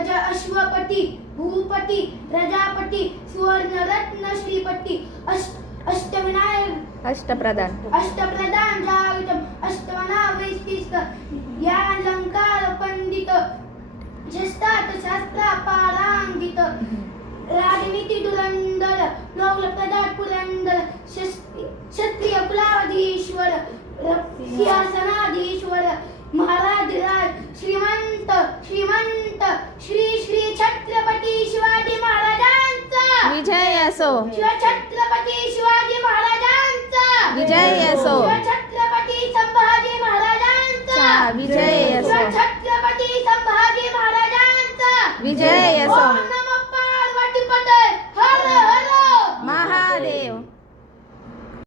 गज अश्वपती भूपती प्रजापती सुवर्णरत्न श्रीपती अष्टविनायक अष्टप्रधान अष्टप्रधान जागृतम अष्टवनावैस्तिस्त या अलंकार पंडित शस्त्रात शास्त्रा पारांगित राजनीती धुरंधर नवलप्रदात पुरंदर क्षत्रिय कुलाधीश्वर सिंहासनाधीश्वर महाराज राज श्रीमंत श्रीमंत श्री श्री छत्रपती शिवाजी महाराजांचा विजय असो छत्रपती शिवाजी महाराजांचा विजय असो छत्रपती संभाजी महाराजांचा विजय असो छत्रपती संभाजी महाराजांचा विजय असो ओम